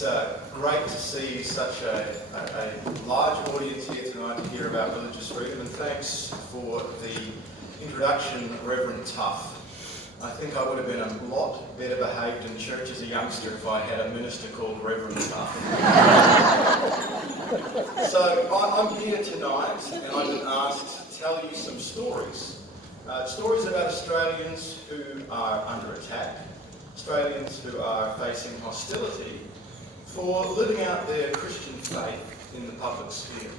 Great to see such a large audience here tonight to hear about religious freedom, and thanks for the introduction, Reverend Tuff. I think I would have been a lot better behaved in church as a youngster if I had a minister called Reverend Tuff. So I'm here tonight and I've been asked to tell you some stories. Stories about Australians who are under attack, Australians who are facing hostility for living out their Christian faith in the public sphere.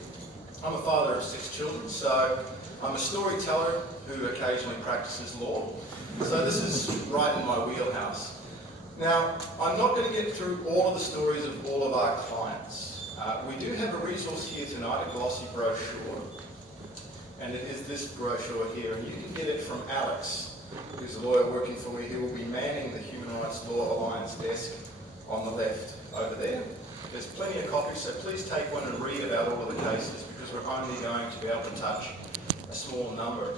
I'm a father of 6 children, so I'm a storyteller who occasionally practices law. So this is right in my wheelhouse. Now, I'm not going to get through all of the stories of all of our clients. We do have a resource here tonight, a glossy brochure, and it is this brochure here, and you can get it from Alex, who's a lawyer working for me, who will be manning the Human Rights Law Alliance desk on the left over there. There's plenty of copies, so please take one and read about all of the cases, because we're only going to be able to touch a small number.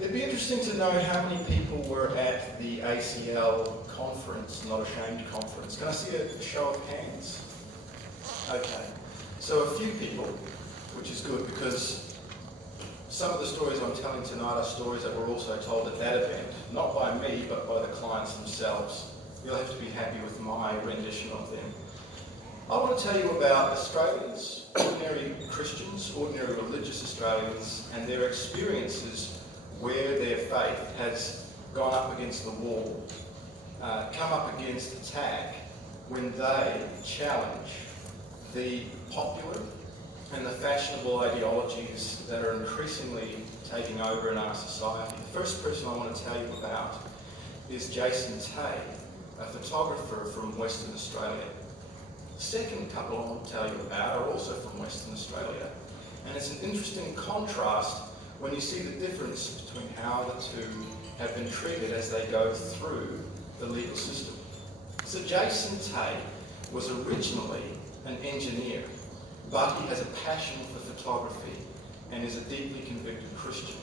It'd be interesting to know how many people were at the ACL conference, Not Ashamed conference. Can I see a show of hands? Okay, so a few people, which is good, because some of the stories I'm telling tonight are stories that were also told at that event, not by me, but by the clients themselves. You'll have to be happy with my rendition of them. I want to tell you about Australians, ordinary Christians, ordinary religious Australians, and their experiences where their faith has gone up against the wall, come up against attack when they challenge the popular and the fashionable ideologies that are increasingly taking over in our society. The first person I want to tell you about is Jason Tay, a photographer from Western Australia. The second couple I want to tell you about are also from Western Australia, and it's an interesting contrast when you see the difference between how the two have been treated as they go through the legal system. So Jason Tay was originally an engineer, but he has a passion for photography and is a deeply convicted Christian.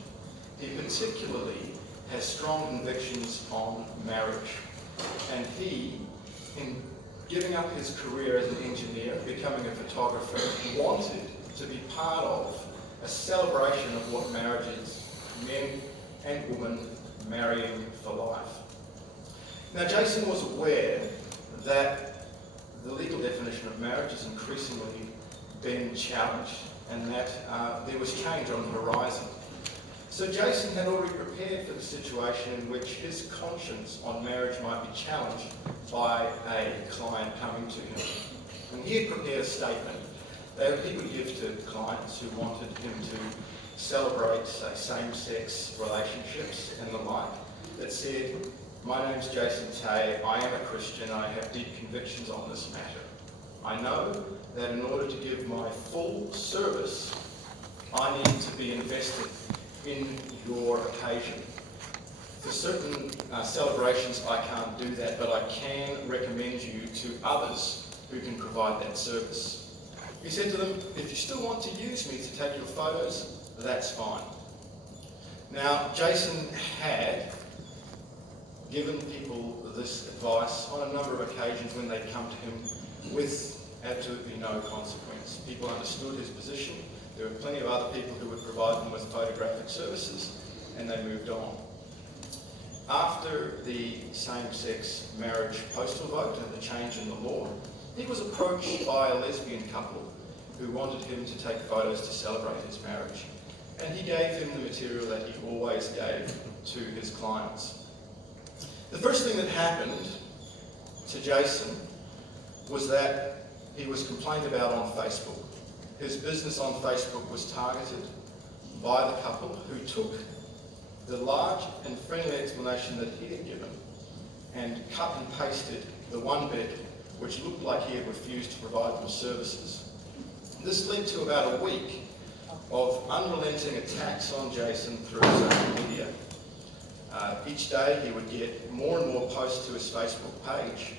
He particularly has strong convictions on marriage. And he, in giving up his career as an engineer, becoming a photographer, wanted to be part of a celebration of what marriage is, men and women marrying for life. Now, Jason was aware that the legal definition of marriage has increasingly been challenged and that there was change on the horizon. So Jason had already prepared for the situation in which his conscience on marriage might be challenged by a client coming to him. And he had prepared a statement that he would give to clients who wanted him to celebrate, say, same-sex relationships and the like, that said, "My name's Jason Tay, I am a Christian, I have deep convictions on this matter. I know that in order to give my full service, I need to be invested in your occasion. For certain celebrations I can't do that, but I can recommend you to others who can provide that service." He said to them, "If you still want to use me to take your photos, that's fine." Now, Jason had given people this advice on a number of occasions when they'd come to him with absolutely no consequence. People understood his position. There were plenty of other people who would provide them with photographic services, and they moved on. After the same-sex marriage postal vote and the change in the law, he was approached by a lesbian couple who wanted him to take photos to celebrate his marriage. And he gave him the material that he always gave to his clients. The first thing that happened to Jason was that he was complained about on Facebook. His business on Facebook was targeted by the couple who took the large and friendly explanation that he had given and cut and pasted the one bit which looked like he had refused to provide them services. This led to about a week of unrelenting attacks on Jason through social media. Each day he would get more and more posts to his Facebook page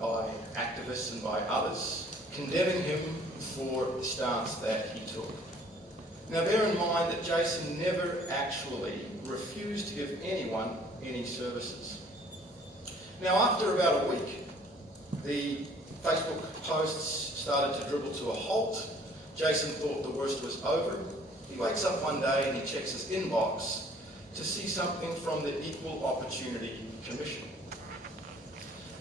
by activists and by others condemning him for the stance that he took. Now bear in mind that Jason never actually refused to give anyone any services. Now after about a week, The Facebook posts started to dribble to a halt. Jason thought the worst was over. He wakes up one day and he checks his inbox to see something from the Equal Opportunity Commission.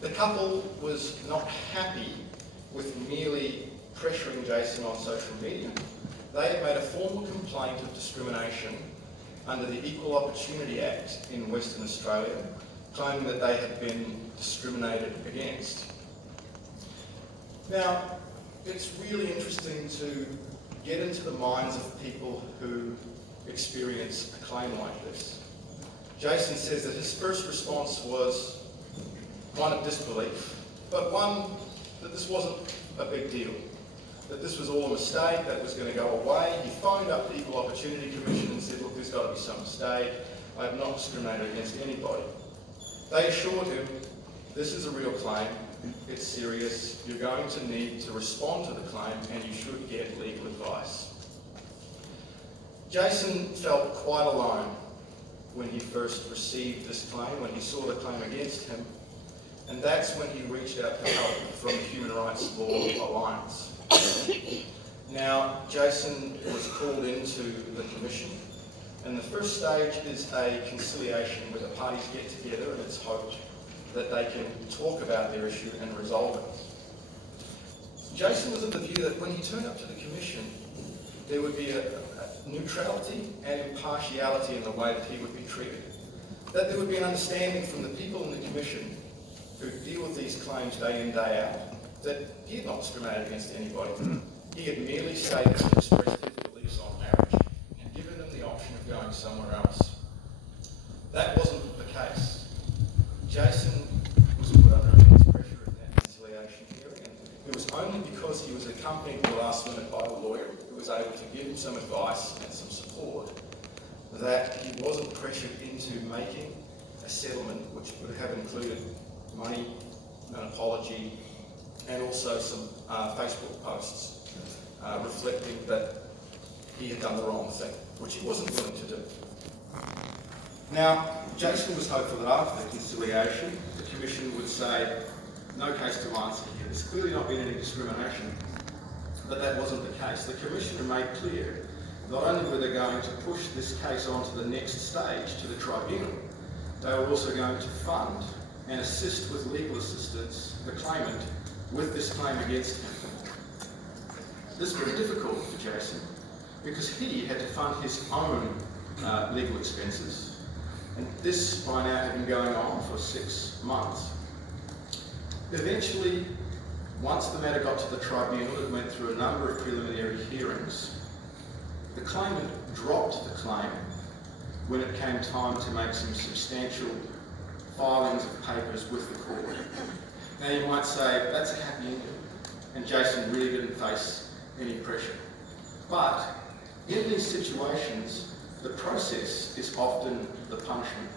The couple was not happy with merely pressuring Jason on social media. They had made a formal complaint of discrimination under the Equal Opportunity Act in Western Australia, claiming that they had been discriminated against. Now, it's really interesting to get into the minds of people who experience a claim like this. Jason says that his first response was one of disbelief, but one that this wasn't a big deal, that this was all a mistake, that it was going to go away. He phoned up the Equal Opportunity Commission and said, look, there's got to be some mistake. I have not discriminated against anybody. They assured him, this is a real claim, it's serious, you're going to need to respond to the claim and you should get legal advice. Jason felt quite alone when he first received this claim, when he saw the claim against him, and that's when he reached out for help from the Human Rights Law Alliance. Now, Jason was called into the commission, and the first stage is a conciliation where the parties get together and it's hoped that they can talk about their issue and resolve it. Jason was of the view that when he turned up to the commission, there would be a neutrality and impartiality in the way that he would be treated. That there would be an understanding from the people in the commission who deal with these claims day in, day out, that he had not discriminated against anybody. He had merely stated and expressed his beliefs on marriage and given them the option of going somewhere else. That wasn't the case. Jason was put under immense pressure in that conciliation hearing, and it was only because he was accompanied at the last minute by a lawyer who was able to give him some advice and some support that he wasn't pressured into making a settlement which would have included money, an apology, and also some Facebook posts reflecting that he had done the wrong thing, which he wasn't willing to do. Now, Jason was hopeful that after the conciliation, the Commission would say, no case to answer here, there's clearly not been any discrimination, but that wasn't the case. The Commission made clear not only were they going to push this case on to the next stage, to the tribunal, they were also going to fund and assist with legal assistance the claimant with this claim against him. This was difficult for Jason because he had to fund his own legal expenses, and this by now had been going on for 6 months. Eventually, once the matter got to the tribunal, it went through a number of preliminary hearings. The claimant dropped the claim when it came time to make some substantial filings of papers with the court. Now you might say, that's a happy ending, and Jason really didn't face any pressure. But in these situations, the process is often the punishment.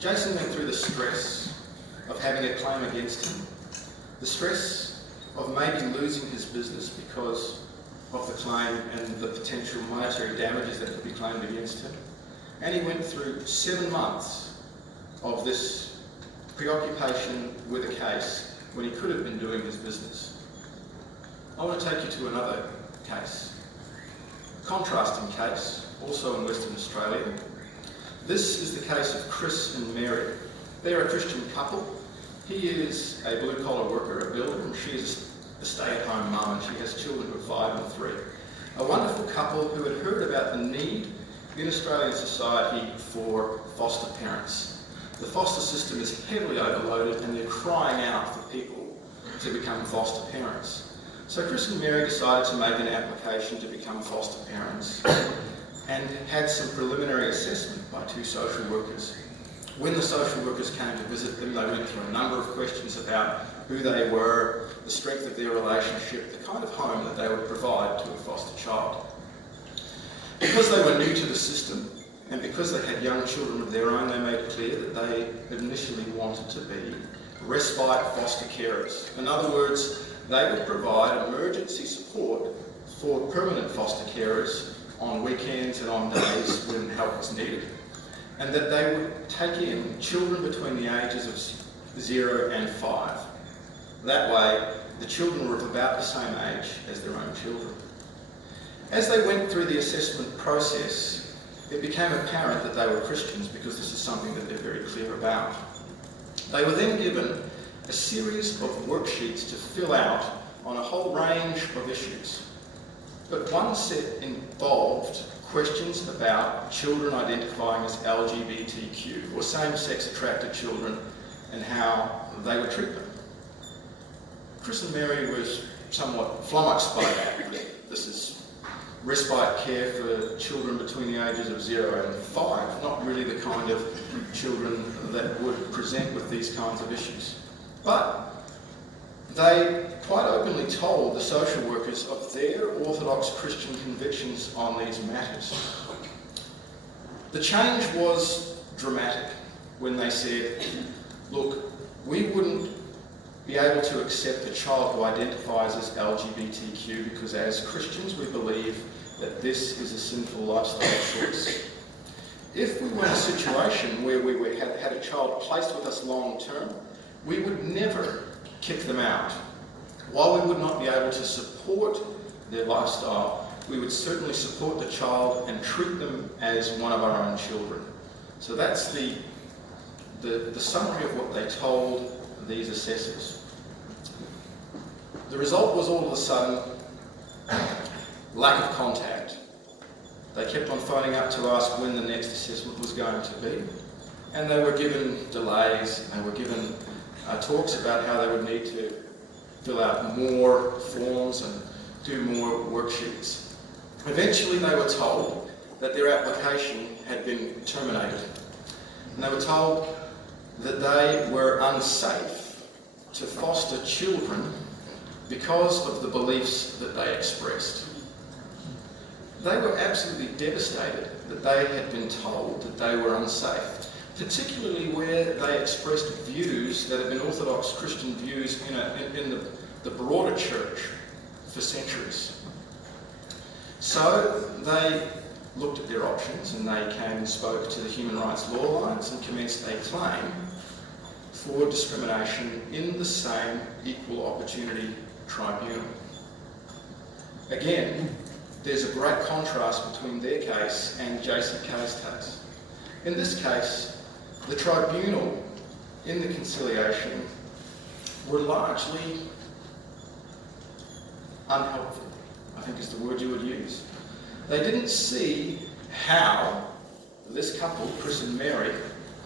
Jason went through the stress of having a claim against him, the stress of maybe losing his business because of the claim and the potential monetary damages that could be claimed against him. And he went through 7 months of this preoccupation with a case when he could have been doing his business. I want to take you to another case, a contrasting case, also in Western Australia. This is the case of Chris and Mary. They're a Christian couple. He is a blue-collar worker, a builder, and she is a stay-at-home mum, and she has children who are 5 and 3. A wonderful couple who had heard about the need in Australian society for foster parents. The foster system is heavily overloaded and they're crying out for people to become foster parents. So Chris and Mary decided to make an application to become foster parents and had some preliminary assessment by 2 social workers. When the social workers came to visit them, they went through a number of questions about who they were, the strength of their relationship, the kind of home that they would provide to a foster child. Because they were new to the system, and because they had young children of their own, they made it clear that they initially wanted to be respite foster carers. In other words, they would provide emergency support for permanent foster carers on weekends and on days when help was needed, and that they would take in children between the ages of 0 and 5. That way, the children were of about the same age as their own children. As they went through the assessment process, it became apparent that they were Christians, because this is something that they're very clear about. They were then given a series of worksheets to fill out on a whole range of issues. But one set involved questions about children identifying as LGBTQ, or same-sex attracted children, and how they would treat them. Chris and Mary was somewhat flummoxed by that. This is respite care for children between the ages of 0 and 5, not really the kind of children that would present with these kinds of issues. But they quite openly told the social workers of their Orthodox Christian convictions on these matters. The change was dramatic when they said, look, we wouldn't be able to accept a child who identifies as LGBTQ because as Christians we believe that this is a sinful lifestyle choice. If we were in a situation where we had a child placed with us long term, we would never kick them out. While we would not be able to support their lifestyle, we would certainly support the child and treat them as one of our own children. So that's the summary of what they told these assessors. The result was all of a sudden lack of contact. They kept on phoning up to ask when the next assessment was going to be, and they were given delays, and they were given talks about how they would need to fill out more forms and do more worksheets. Eventually they were told that their application had been terminated, and they were told that they were unsafe to foster children because of the beliefs that they expressed. They were absolutely devastated that they had been told that they were unsafe, particularly where they expressed views that have been Orthodox Christian views in the broader church for centuries. So they looked at their options, and they came and spoke to the Human Rights Law Alliance and commenced a claim for discrimination in the same equal opportunity tribunal. Again, there's a great contrast between their case and Jason Kay's case. In this case, the tribunal in the conciliation were largely unhelpful, I think is the word you would use. They didn't see how this couple, Chris and Mary,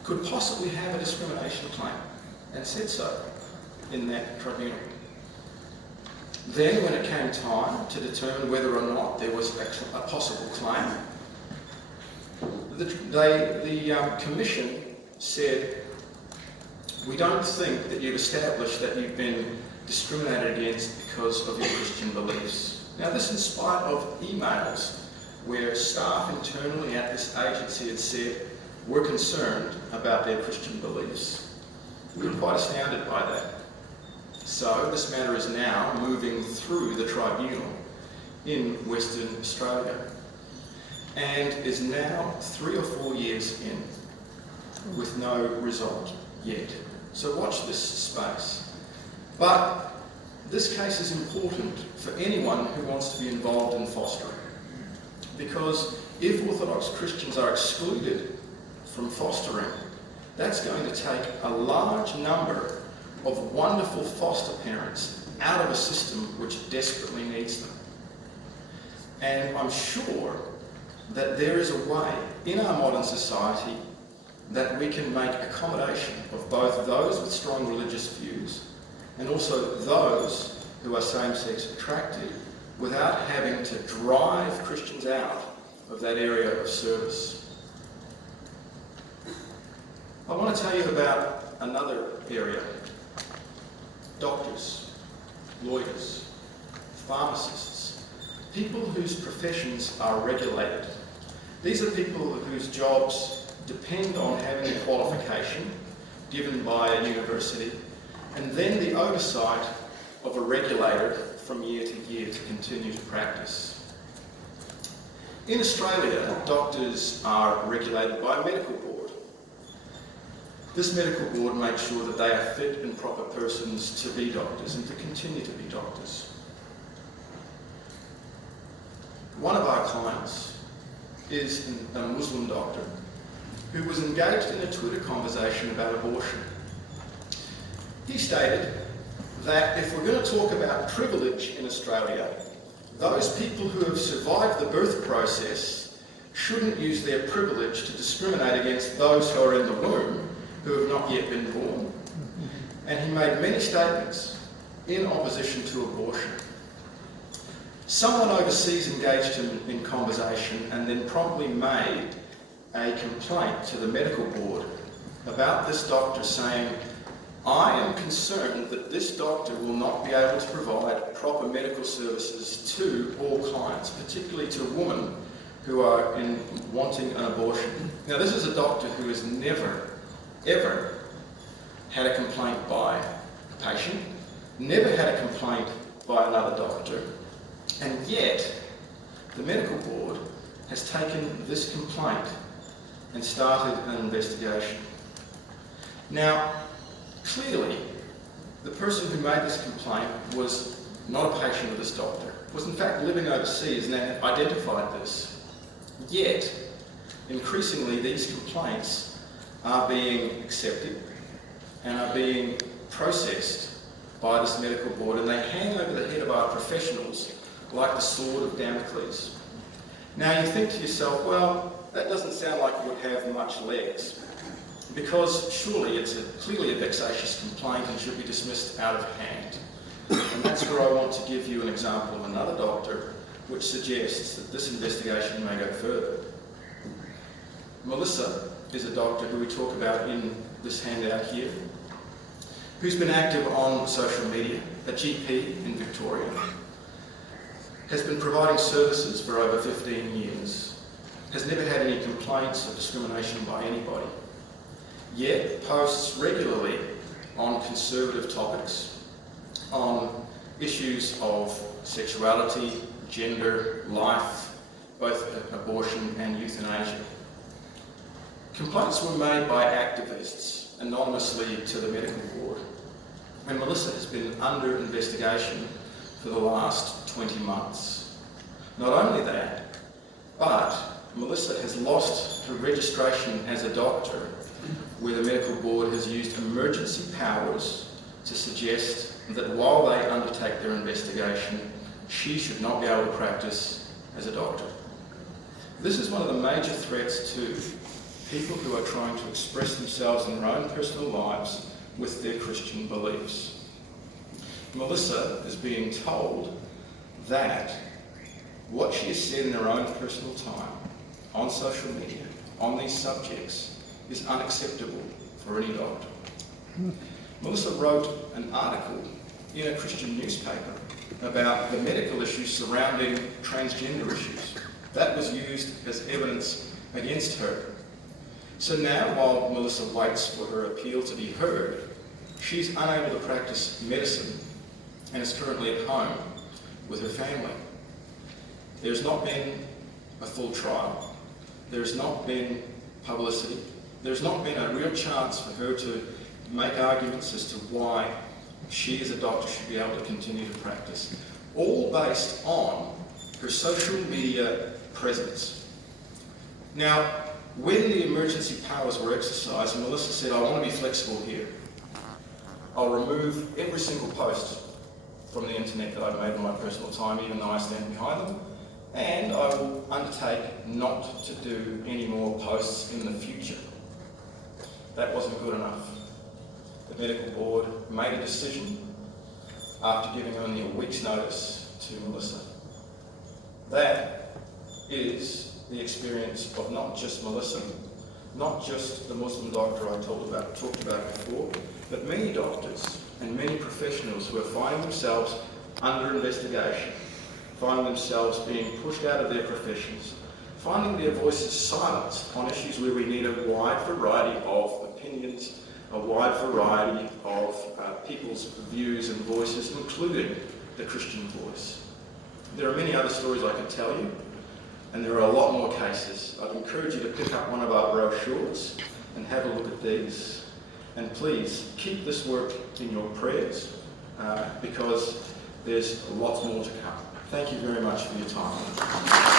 could possibly have a discrimination claim, and said so in that tribunal. Then, when it came time to determine whether or not there was a possible claim, the Commission said, we don't think that you've established that you've been discriminated against because of your Christian beliefs. Now, this in spite of emails where staff internally at this agency had said, we're concerned about their Christian beliefs. We were quite astounded by that. So this matter is now moving through the tribunal in Western Australia and is now 3 or 4 years in with no result yet. So watch this space. But this case is important for anyone who wants to be involved in fostering, because if Orthodox Christians are excluded from fostering, that's going to take a large number of wonderful foster parents out of a system which desperately needs them. And I'm sure that there is a way in our modern society that we can make accommodation of both those with strong religious views and also those who are same-sex attracted without having to drive Christians out of that area of service. I want to tell you about another area. Doctors, lawyers, pharmacists, people whose professions are regulated. These are people whose jobs depend on having a qualification given by a university and then the oversight of a regulator from year to year to continue to practice. In Australia, doctors are regulated by a medical board. This medical board makes sure that they are fit and proper persons to be doctors and to continue to be doctors. One of our clients is a Muslim doctor who was engaged in a Twitter conversation about abortion. He stated that if we're going to talk about privilege in Australia, those people who have survived the birth process shouldn't use their privilege to discriminate against those who are in the womb who have not yet been born. And he made many statements in opposition to abortion. Someone overseas engaged him in conversation and then promptly made a complaint to the medical board about this doctor, saying, "I am concerned that this doctor will not be able to provide proper medical services to all clients, particularly to women who are wanting an abortion." Now, this is a doctor who has never, ever had a complaint by a patient, never had a complaint by another doctor, and yet the medical board has taken this complaint and started an investigation. Now, clearly, the person who made this complaint was not a patient of this doctor, was in fact living overseas and had identified this. Yet, increasingly, these complaints are being accepted and are being processed by this medical board, and they hang over the head of our professionals like the sword of Damocles. Now, you think to yourself, well, that doesn't sound like it would have much legs, because surely it's clearly a vexatious complaint and should be dismissed out of hand. And that's where I want to give you an example of another doctor which suggests that this investigation may go further. Melissa is a doctor who we talk about in this handout here, who's been active on social media, a GP in Victoria, has been providing services for over 15 years, has never had any complaints of discrimination by anybody, yet posts regularly on conservative topics, on issues of sexuality, gender, life, both abortion and euthanasia. Complaints were made by activists anonymously to the medical board, and Melissa has been under investigation for the last 20 months. Not only that, but Melissa has lost her registration as a doctor, where the medical board has used emergency powers to suggest that while they undertake their investigation, she should not be able to practice as a doctor. This is one of the major threats to people who are trying to express themselves in their own personal lives with their Christian beliefs. Melissa is being told that what she has said in her own personal time, on social media, on these subjects, is unacceptable for any doctor. Melissa wrote an article in a Christian newspaper about the medical issues surrounding transgender issues. That was used as evidence against her. So now, while Melissa waits for her appeal to be heard, she's unable to practice medicine and is currently at home with her family. There's not been a full trial. There's not been publicity. There's not been a real chance for her to make arguments as to why she as a doctor should be able to continue to practice, all based on her social media presence. Now, when the emergency powers were exercised, Melissa said, "I want to be flexible here. I'll remove every single post from the internet that I've made in my personal time, even though I stand behind them, and I will undertake not to do any more posts in the future." That wasn't good enough. The medical board made a decision after giving only a week's notice to Melissa. That is the experience of not just Melissa, not just the Muslim doctor I talked about before, but many doctors and many professionals who are finding themselves under investigation, finding themselves being pushed out of their professions, finding their voices silenced on issues where we need a wide variety of opinions, a wide variety of people's views and voices, including the Christian voice. There are many other stories I could tell you, and there are a lot more cases. I'd encourage you to pick up one of our brochures and have a look at these. and please keep this work in your prayers because there's lots more to come. Thank you very much for your time.